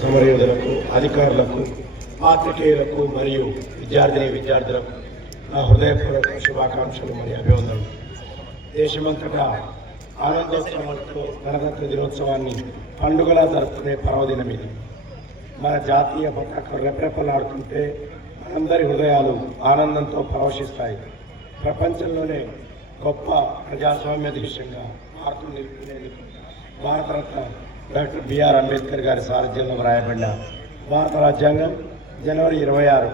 సమరయోధులకు, అధికారులకు, పాత్రికేయులకు మరియు విద్యార్థులకు నా హృదయపూర్వక శుభాకాంక్షలు మరియు అభివందనలు. దేశమంతటా ఆనందోత్సవాలతో గణతంత్ర దినోత్సవాన్ని పండుగలా జరుపుకునే పర్వదినం ఇది. మన జాతీయ పతాకం రెప్రెపలాడుతుంటే మనందరి హృదయాలు ఆనందంతో పరవశిస్తాయి. ప్రపంచంలోనే గొప్ప ప్రజాస్వామ్య దేశంగా భారతం నిలుపుకునేందుకు భారతరత్న డాక్టర్ బిఆర్ అంబేద్కర్ గారి సారథ్యంలో వ్రాయబడిన భారత రాజ్యాంగం జనవరి 26,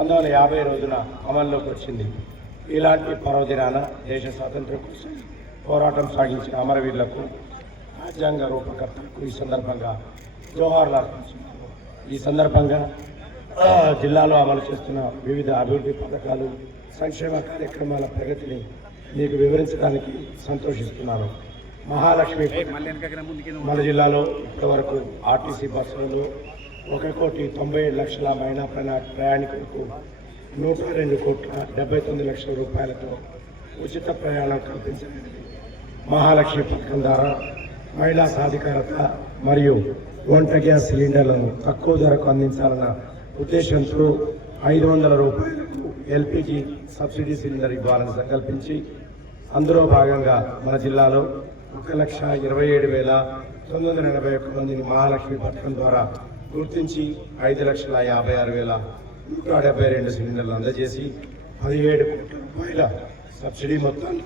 1950 రోజున అమల్లోకి వచ్చింది. ఇలాంటి పర్వదినాన దేశ స్వాతంత్ర్యం కోసం పోరాటం సాగించిన అమరవీరులకు, రాజ్యాంగ రూపకర్తలకు ఈ సందర్భంగా జోహార్లు అర్పించుకున్నారు. ఈ సందర్భంగా జిల్లాలో అమలు చేస్తున్న వివిధ అభివృద్ధి పథకాలు, సంక్షేమ కార్యక్రమాల ప్రగతిని మీకు వివరించడానికి సంతోషిస్తున్నాను. మహాలక్ష్మి మన జిల్లాలో ఇప్పటివరకు ఆర్టీసీ బస్సులలో 1,90,00,000 మైనా ప్రయాణికులకు 102,79,00,000 రూపాయలతో ఉచిత ప్రయాణం కల్పించలేదు. మహాలక్ష్మి పథకం ద్వారా మహిళా సాధికారత మరియు వంట గ్యాస్ సిలిండర్లను తక్కువ ధరకు అందించాలన్న ఉద్దేశంతో 500 రూపాయలకు ఎల్పిజి సబ్సిడీ సిలిండర్ ఇవ్వాలని సంకల్పించి అందులో భాగంగా మన జిల్లాలో 1,27,981 మందిని మహాలక్ష్మి పథకం ద్వారా గుర్తించి 5,56,172 సిలిండర్లు అందజేసి 17 కోట్ల రూపాయల సబ్సిడీ మొత్తాన్ని